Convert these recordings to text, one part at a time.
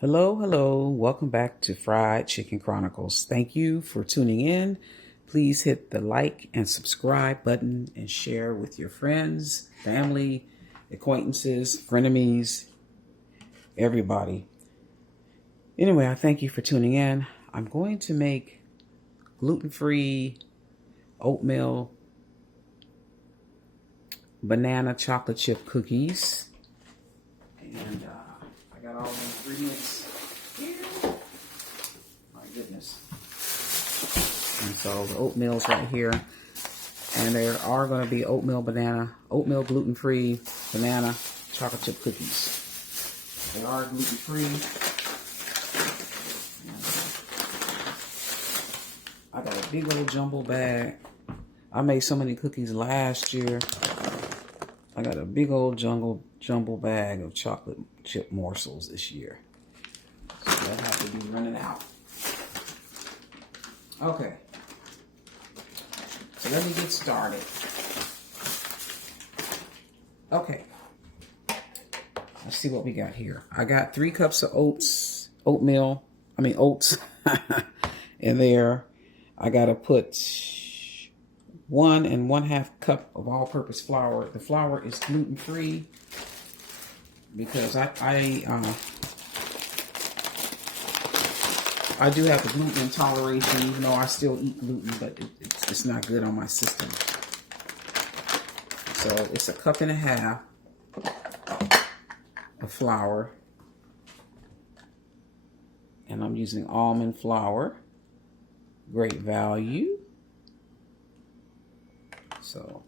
Hello, hello. Welcome back to Fried Chicken Chronicles. Thank you for tuning in. Please hit the like and subscribe button and share with your friends, family, acquaintances, frenemies, everybody. Anyway, I thank you for tuning in. I'm going to make gluten-free oatmeal banana chocolate chip cookies. And I got all the ingredients here. My goodness. And so the oatmeal's right here. And there are going to be oatmeal gluten-free banana chocolate chip cookies. They are gluten-free. I got a big old jumbo bag. I made so many cookies last year. I got a big old jumbo bag of chocolate chip morsels this year. So that has to be running out. Okay. So let me get started. Okay. Let's see what we got here. I got 3 cups of oats in there. I got to put 1 1/2 cup of all-purpose flour. The flour is gluten-free because I do have the gluten intoleration, even though I still eat gluten, but it's not good on my system. So it's 1.5 cups of flour, and I'm using almond flour, great value. So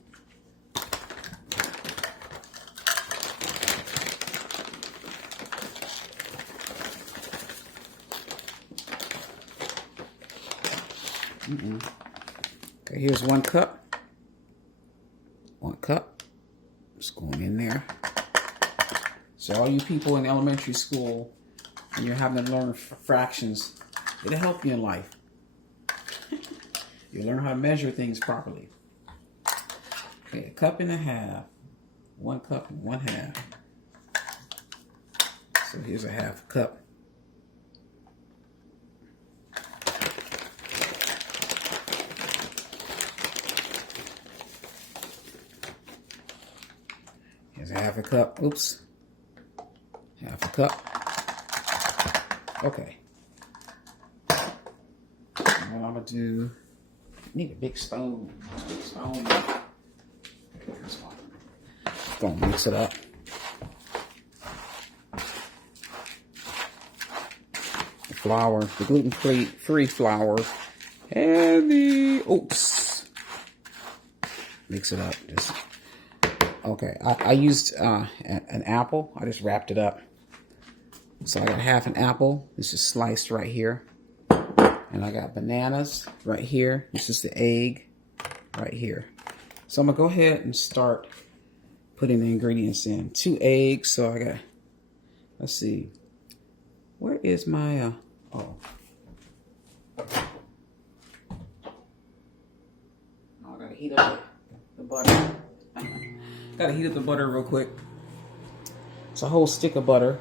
okay, here's 1 cup. 1 cup. Just going in there. So all you people in elementary school, and you're having to learn fractions, it'll help you in life. You learn how to measure things properly. Okay, 1.5 cups. 1 cup and 1/2. So here's 1/2 cup. Here's 1/2 cup. Oops. 1/2 cup. Okay. And what I'm gonna do? I need a big spoon. This one. Gonna mix it up. The flour, the gluten-free flour, and the oats. Mix it up. Okay. I used an apple. I just wrapped it up. So I got 1/2 an apple. This is sliced right here. And I got bananas right here. This is the egg right here. So I'm going to go ahead and start putting the ingredients in. 2 eggs. So I got, let's see. Where is my, oh. I got to heat up the butter. Got to heat up the butter real quick. It's a whole stick of butter.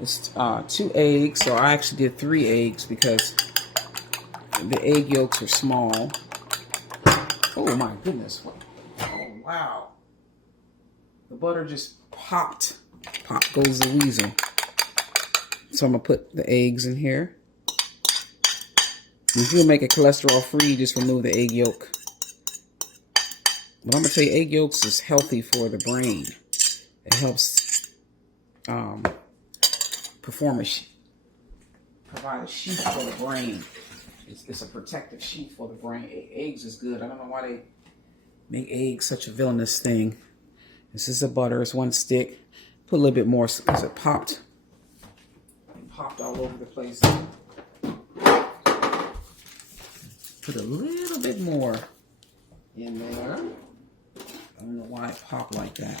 It's 2 eggs. So I actually did 3 eggs because the egg yolks are small. Oh my goodness. Oh wow. The butter just popped. Pop goes the weasel. So I'm going to put the eggs in here. If you'll make it cholesterol free, just remove the egg yolk. But I'm going to tell you, egg yolks is healthy for the brain. It helps provide a sheath for the brain. It's a protective sheath for the brain. Eggs is good. I don't know why they make eggs such a villainous thing. This is the butter. It's 1 stick. Put a little bit more because it popped. It popped all over the place. Put a little bit more in there. I don't know why it popped like that.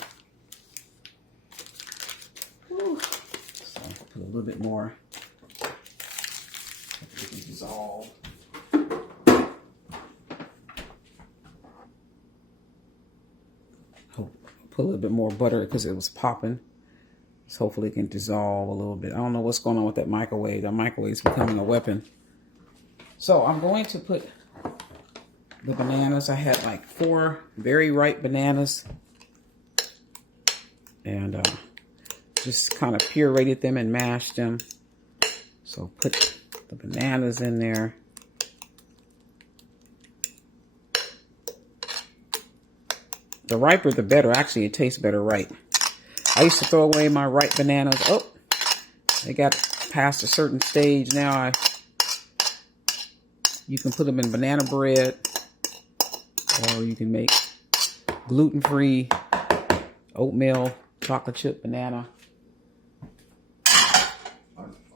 Whew. So I'll put a little bit more. It can dissolve. Put a little bit more butter because it was popping. So hopefully it can dissolve a little bit. I don't know what's going on with that microwave. That microwave's becoming a weapon. So I'm going to put the bananas. I had like 4 very ripe bananas. And just kind of pureed them and mashed them. So put the bananas in there. The riper the better. Actually, it tastes better ripe. I used to throw away my ripe bananas. Oh, they got past a certain stage now. You can put them in banana bread, or you can make gluten-free oatmeal, chocolate chip banana,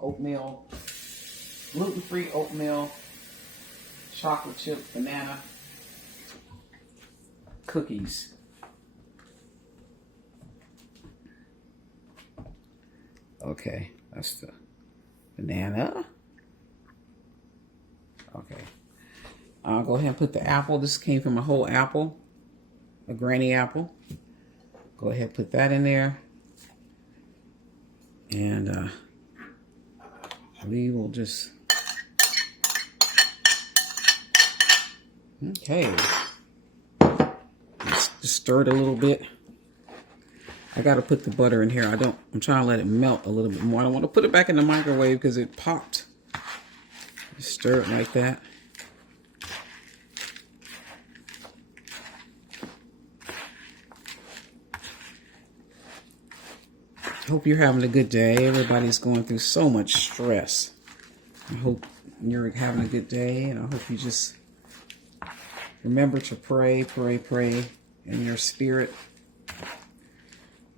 oatmeal, gluten-free oatmeal, chocolate chip banana cookies. Okay, that's the banana. Okay. I'll go ahead and put the apple. This came from a whole apple, a granny apple. Go ahead and put that in there. And we will just... Okay. Just stir it a little bit. I got to put the butter in here. I'm trying to let it melt a little bit more. I don't want to put it back in the microwave because it popped. Just stir it like that. I hope you're having a good day. Everybody's going through so much stress. I hope you're having a good day, and I hope you just remember to pray, pray, pray in your spirit.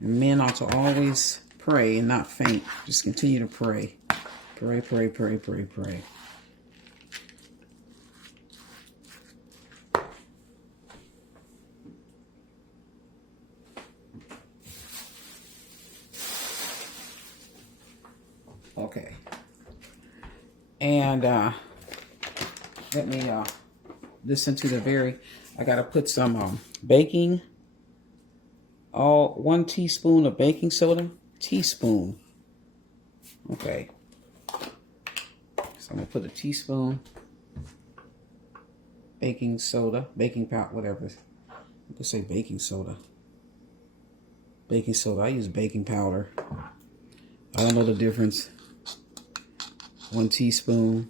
And men ought to always pray and not faint. Just continue to pray. Pray, pray, pray, pray, pray. Okay. And let me listen to the I got to put some baking. 1 teaspoon of baking soda. Teaspoon. Okay. So I'm going to put a teaspoon baking soda. Baking powder, whatever. You could say baking soda. Baking soda. I use baking powder. I don't know the difference. 1 teaspoon.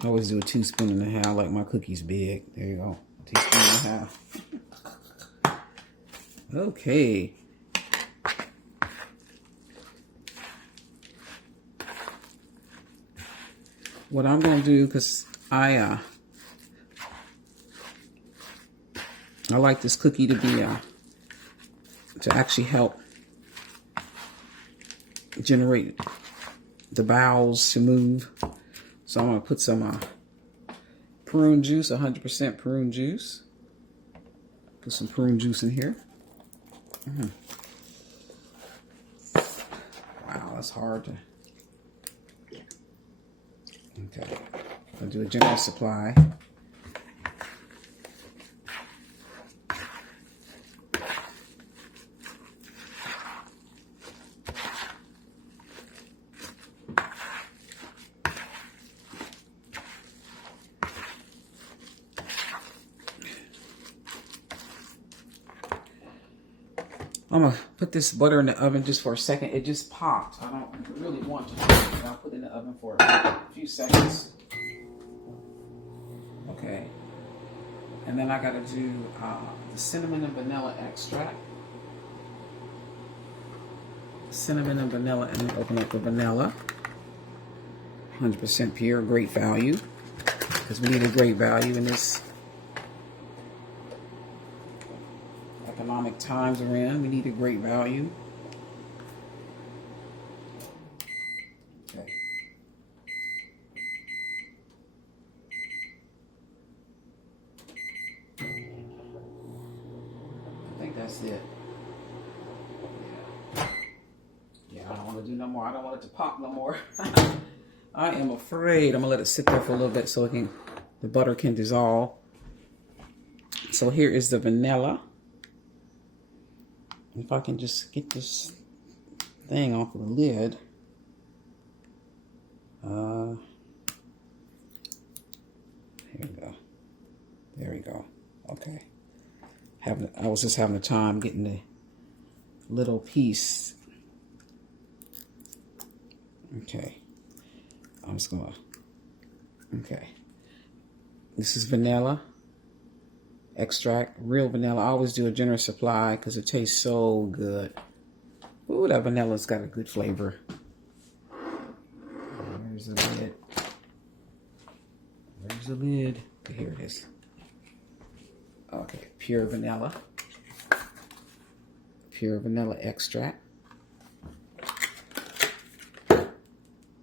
I always do a 2.5 spoons. I like my cookies big. There you go. 1.5 teaspoons. Okay. What I'm going to do, because I like this cookie to be to actually help generate the bowels to move. So I'm going to put some prune juice, 100% prune juice. Put some prune juice in here. Wow, that's hard to... Okay. I'll do a general supply. I'm going to put this butter in the oven just for a second. It just popped. I don't really want to, but I'll put it in the oven for a few seconds. Okay. And then I got to do the cinnamon and vanilla extract. Cinnamon and vanilla, and open up the vanilla. 100% pure, great value. Because we need a great value in this economic times we're in. We need a great value. Okay. I think that's it. Yeah, I don't want to do no more. I don't want it to pop no more. I am afraid I'm gonna let it sit there for a little bit so the butter can dissolve. So here is the vanilla. If I can just get this thing off of the lid. Here we go. There we go. Okay. I was just having a time getting the little piece. Okay. I'm just gonna. Okay. This is vanilla extract, real vanilla. I always do a generous supply because it tastes so good. Ooh, that vanilla's got a good flavor. There's the lid. Where's the lid? Okay, here it is. Okay, pure vanilla. Pure vanilla extract.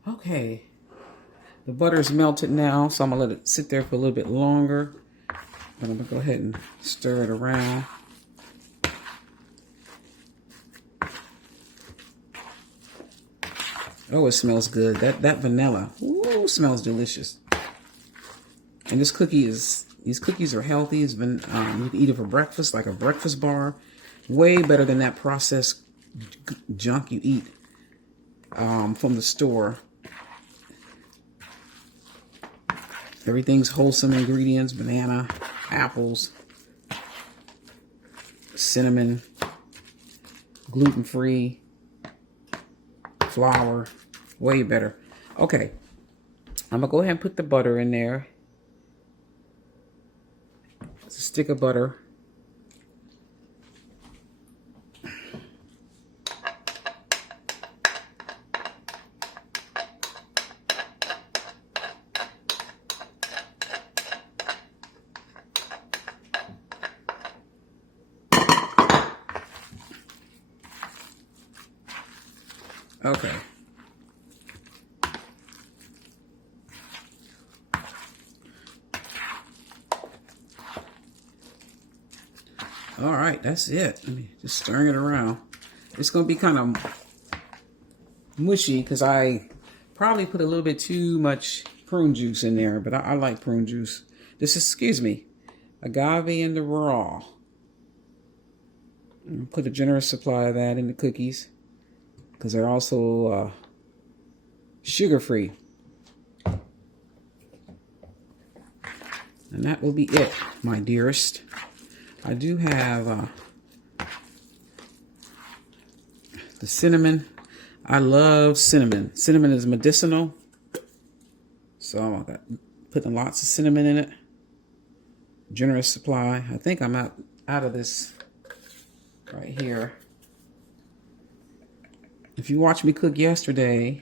Okay. The butter's melted now, so I'm going to let it sit there for a little bit longer. But I'm going to go ahead and stir it around. Oh, it smells good. That vanilla, ooh, smells delicious. And these cookies are healthy. You can eat it for breakfast, like a breakfast bar. Way better than that processed junk you eat from the store. Everything's wholesome ingredients: banana, apples, cinnamon, gluten-free, flour. Way better. Okay, I'm gonna go ahead and put the butter in there. It's a stick of butter. Okay. All right, that's it. Let me just stirring it around. It's going to be kind of mushy because I probably put a little bit too much prune juice in there, but I like prune juice. This is, excuse me, agave in the raw. Put a generous supply of that in the cookies because they're also sugar-free. And that will be it, my dearest. I do have the cinnamon. I love cinnamon. Cinnamon is medicinal. So I'm putting lots of cinnamon in it. Generous supply. I think I'm out of this right here. If you watched me cook yesterday,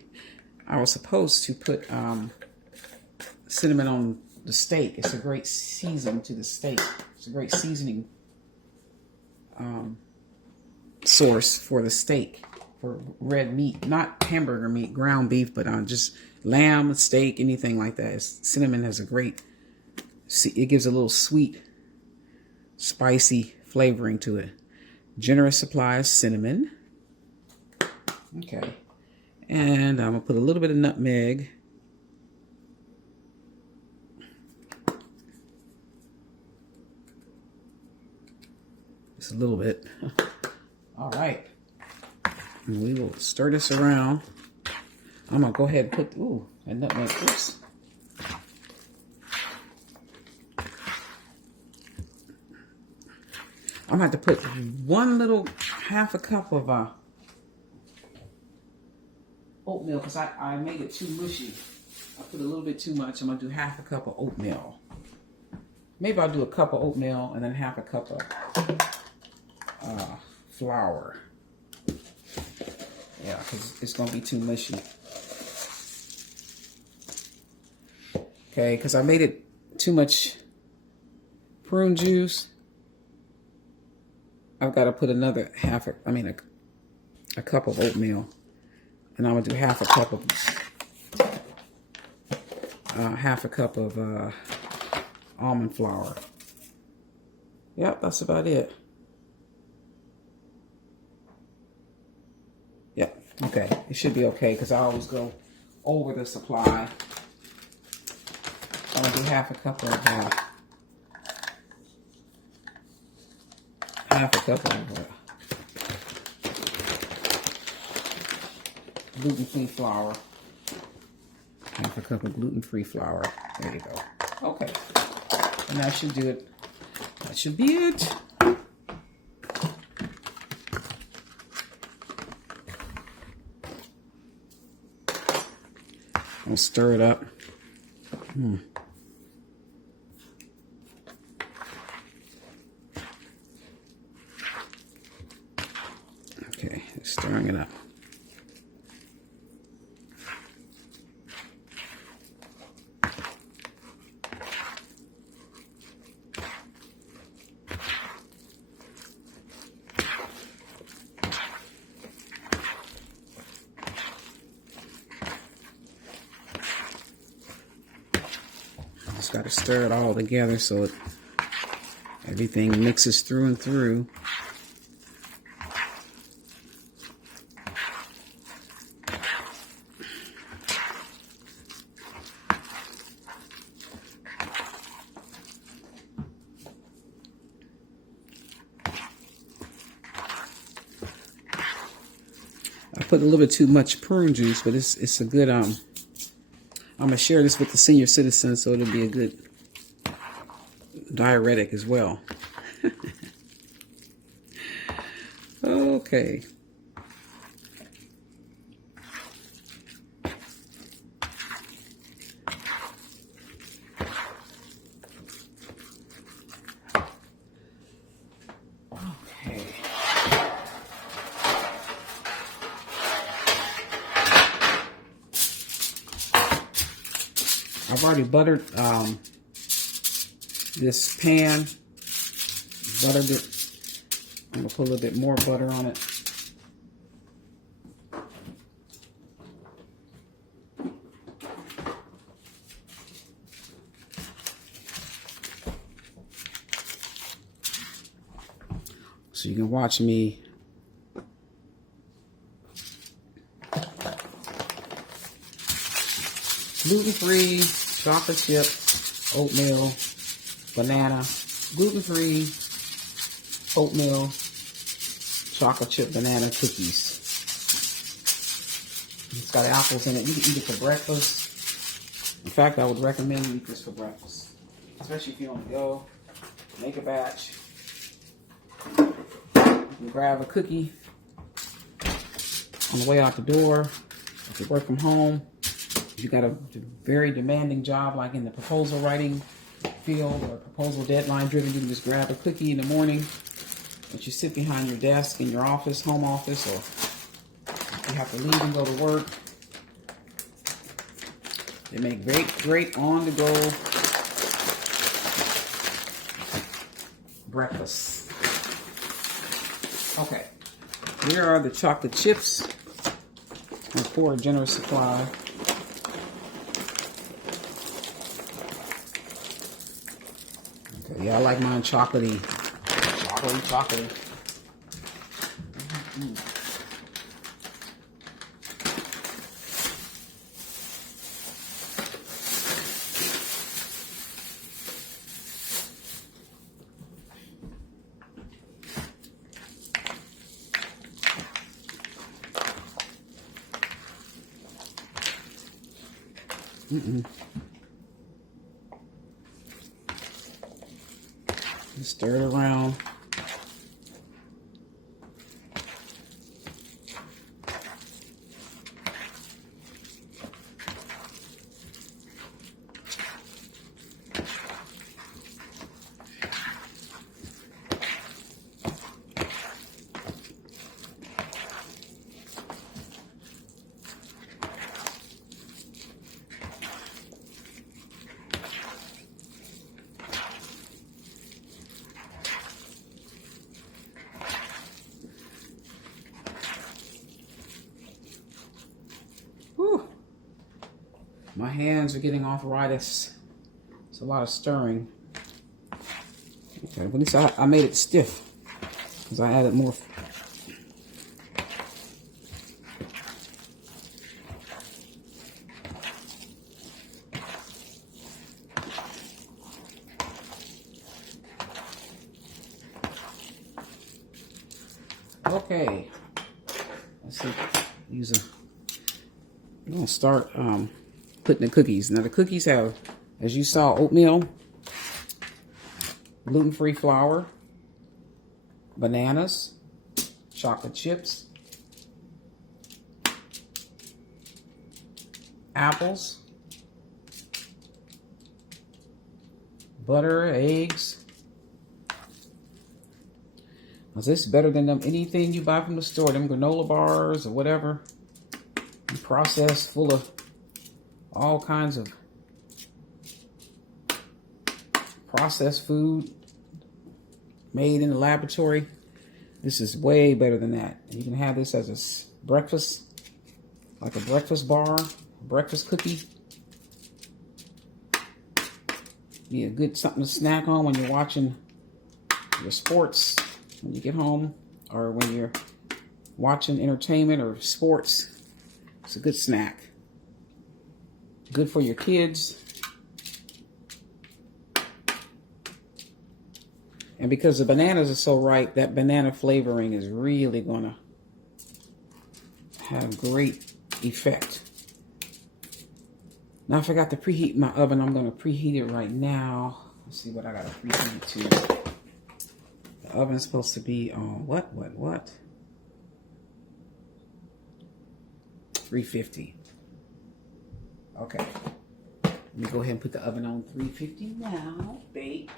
I was supposed to put cinnamon on the steak. It's a great season to the steak. It's a great seasoning source for the steak, for red meat, not hamburger meat, ground beef, but just lamb, steak, anything like that. Cinnamon has a great, it gives a little sweet, spicy flavoring to it. Generous supply of cinnamon. Okay. And I'm going to put a little bit of nutmeg. Just a little bit. All right. And we will stir this around. I'm going to go ahead and put, ooh, that nutmeg. Oops. I'm going to have to put half a cup of oatmeal because I made it too mushy. I put a little bit too much. I'm going to do half a cup of oatmeal. Maybe I'll do a cup of oatmeal and then half a cup of flour. Yeah, because it's going to be too mushy. Okay, because I made it too much prune juice. I've got to put another a cup of oatmeal. And I'm going to do half a cup of almond flour. Yep, that's about it. Yep, okay. It should be okay because I always go over the supply. I'm going to do half a cup of gluten-free flour. Half a cup of gluten-free flour. There you go. Okay. And that should do it. That should be it. I'll stir it up. Okay, stirring it up. Just got to stir it all together so everything mixes through and through. I put a little bit too much prune juice, but it's a good I'm gonna share this with the senior citizens, so it'll be a good diuretic as well. Okay. Okay. I've already buttered this pan. Buttered it. I'm gonna put a little bit more butter on it. So you can watch me gluten-free, chocolate chip, oatmeal, banana, gluten-free, oatmeal, chocolate chip, banana cookies. It's got apples in it. You can eat it for breakfast. In fact, I would recommend you eat this for breakfast, especially if you're on the go. Make a batch. You can grab a cookie on the way out the door. If you work from home, if you got a very demanding job like in the proposal writing field or proposal deadline driven, you can just grab a cookie in the morning that you sit behind your desk in your office, home office, or if you have to leave and go to work. They make great on-the-go breakfast. Okay, here are the chocolate chips. I'll pour a generous supply. Okay, yeah, I like mine chocolatey. Chocolatey. Just stir it around. Whew. My hands are getting arthritis. It's a lot of stirring. Okay, but at least I made it stiff because I added more. Okay, let's see. Use a I'm gonna start putting the cookies. Now the cookies have, as you saw, oatmeal, gluten-free flour, bananas, chocolate chips, apples, butter, eggs. Now, this is better than anything you buy from the store, them granola bars or whatever. Processed, full of all kinds of processed food made in the laboratory. This is way better than that. You can have this as a breakfast, like a breakfast bar, breakfast cookie. Be a good something to snack on when you're watching your sports when you get home, or when you're watching entertainment or sports. It's a good snack. Good for your kids. And because the bananas are so ripe, that banana flavoring is really going to have great effect. Now I forgot to preheat my oven. I'm going to preheat it right now. Let's see what I got to preheat it to. The oven's supposed to be on what? 350. Okay. Let me go ahead and put the oven on 350 now. Bake.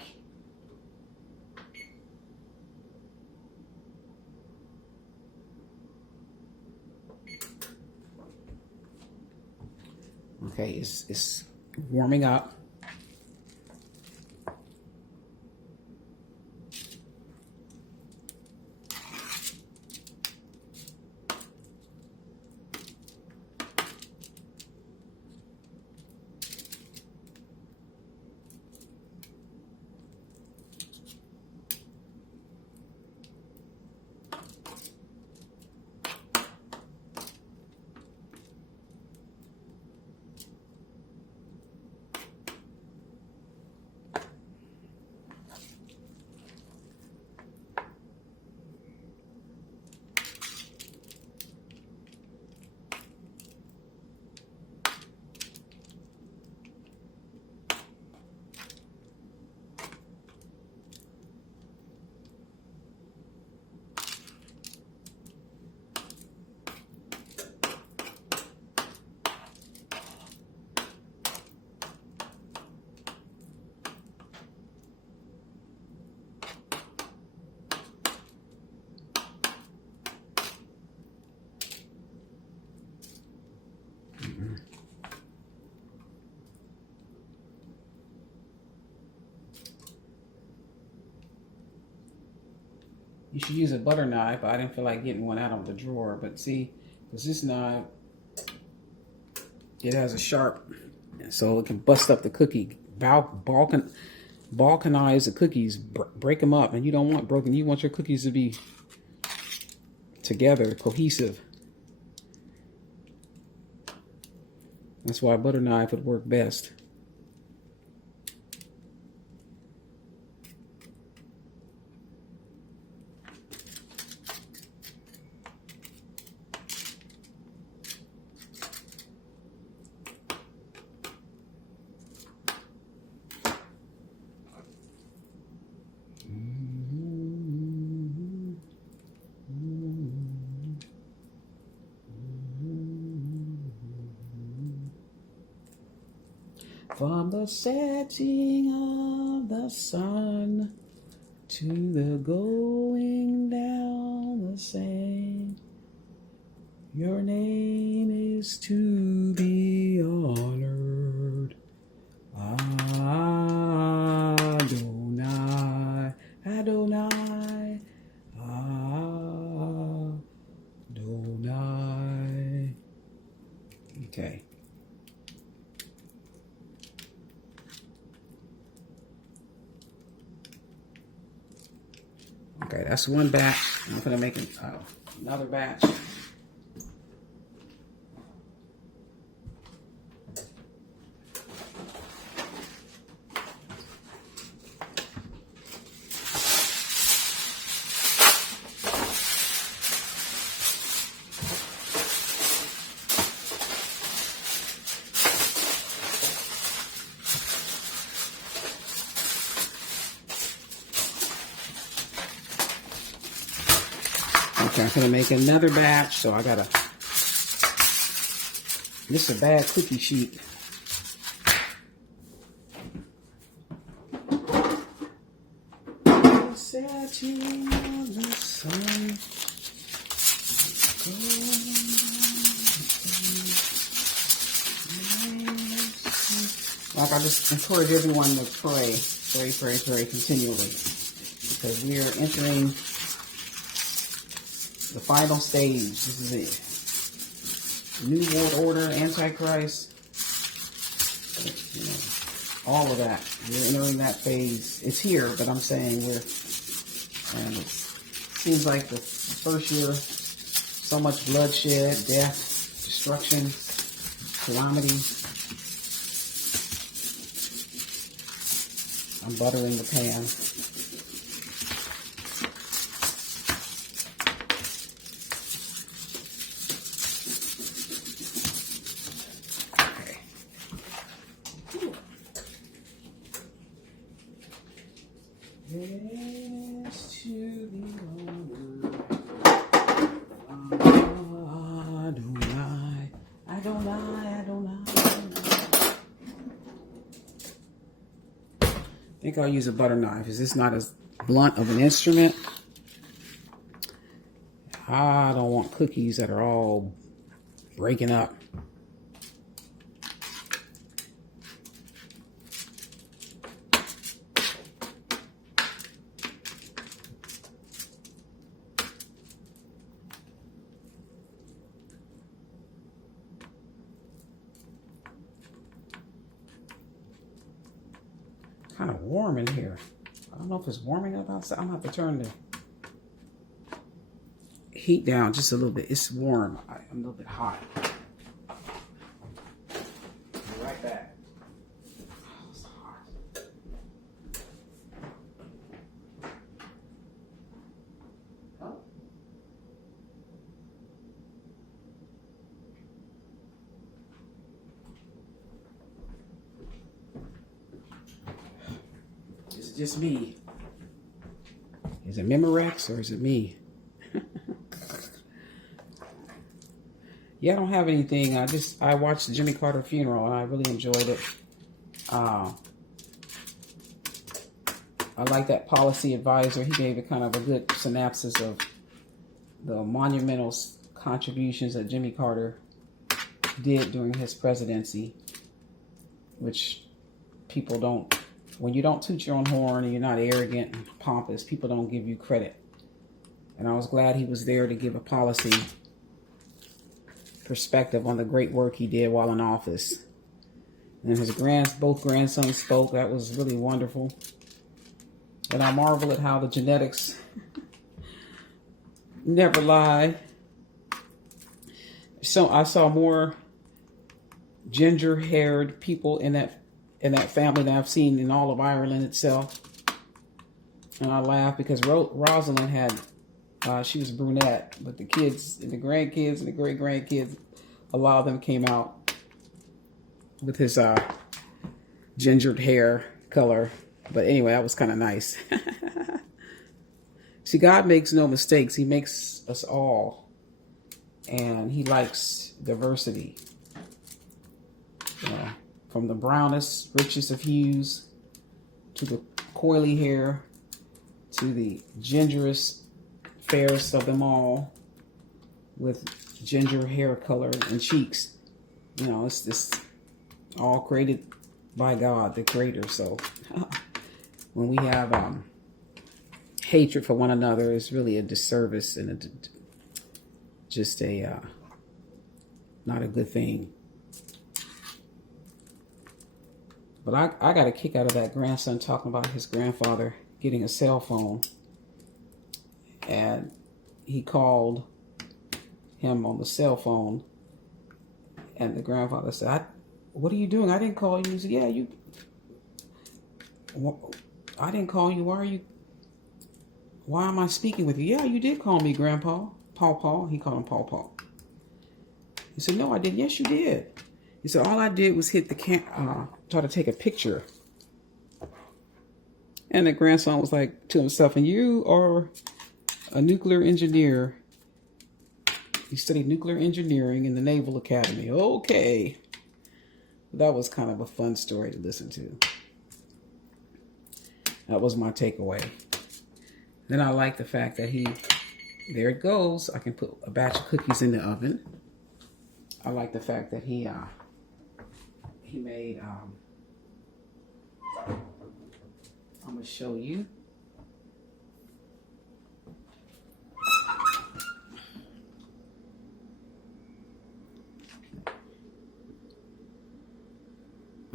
Okay, it's warming up. You should use a butter knife. I didn't feel like getting one out of the drawer, but see, because this knife, it has a sharp, so it can bust up the cookie, balkanize the cookies, break them up, and you don't want broken. You want your cookies to be together, cohesive. That's why a butter knife would work best. From the setting of the sun to the going down the same, your name is to be honored. Adonai, Adonai, Adonai. Okay. Okay, that's one batch. I'm going to make another batch. I'm gonna make another batch, so I gotta. This is a bad cookie sheet. Setting on the sun. Like, I just encourage everyone to pray continually, because we are entering the final stage. This is it. New world order, Antichrist, you know, all of that. We're entering that phase. It's here, but I'm saying and it seems like the first year, so much bloodshed, death, destruction, calamity. I'm buttering the pan. Okay. Yes, to the Adonai. I think I'll use a butter knife. Is this not as blunt of an instrument? I don't want cookies that are all breaking up. Kind of warm in here. I don't know if it's warming up outside. I'm going to have to turn the heat down just a little bit. It's warm. I'm a little bit hot. Be right back. Oh, it's hot. Oh. It's just me. Is it Memorex or is it me? Yeah, I don't have anything. I watched the Jimmy Carter funeral and I really enjoyed it. I like that policy advisor. He gave it kind of a good synopsis of the monumental contributions that Jimmy Carter did during his presidency, which people don't, when you don't toot your own horn and you're not arrogant and pompous, people don't give you credit. And I was glad he was there to give a policy perspective on the great work he did while in office. And his both grandsons spoke. That was really wonderful. And I marvel at how the genetics never lie. So I saw more ginger-haired people in that family that I've seen in all of Ireland itself. And I laugh because Rosalind had, she was brunette, but the kids and the grandkids and the great-grandkids, a lot of them came out with his gingered hair color. But anyway, that was kind of nice. See, God makes no mistakes. He makes us all. And he likes diversity. You know, from the brownest, richest of hues to the coily hair to the gingerest, fairest of them all with ginger hair color and cheeks. You know, it's just all created by God, the creator. So when we have hatred for one another, it's really a disservice and just not a good thing. But I got a kick out of that grandson talking about his grandfather getting a cell phone. And he called him on the cell phone. And the grandfather said, what are you doing? I didn't call you. He said, yeah, I didn't call you. Why am I speaking with you? Yeah, you did call me, Grandpa. Paul. He called him Paul. He said, no, I didn't. Yes, you did. He said, all I did was hit the try to take a picture. And the grandson was like to himself, and you are a nuclear engineer, He studied nuclear engineering in the Naval Academy. Okay. That was kind of a fun story to listen to. That was my takeaway. Then I like the fact that there it goes. I can put a batch of cookies in the oven. I like the fact that he made, I'm going to show you.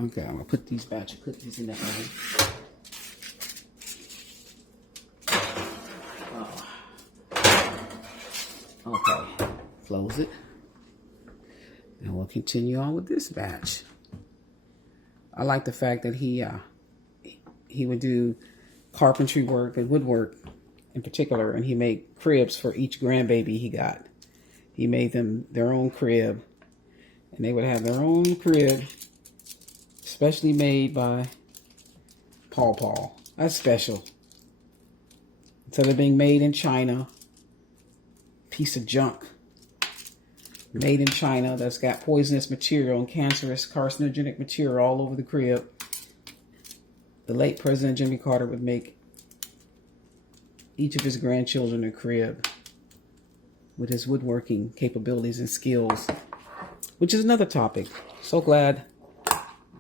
Okay, I'm going to put these batch of cookies in the oven. Okay, close it. And we'll continue on with this batch. I like the fact that he would do carpentry work and woodwork in particular, and he made cribs for each grandbaby he got. He made them their own crib, and they would have their own crib, specially made by Paul. That's special. Instead of being made in China, piece of junk. Made in China that's got poisonous material and cancerous carcinogenic material all over the crib. The late President Jimmy Carter would make each of his grandchildren a crib with his woodworking capabilities and skills, which is another topic. So glad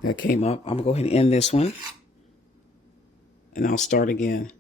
that came up. I'm going to go ahead and end this one, and I'll start again.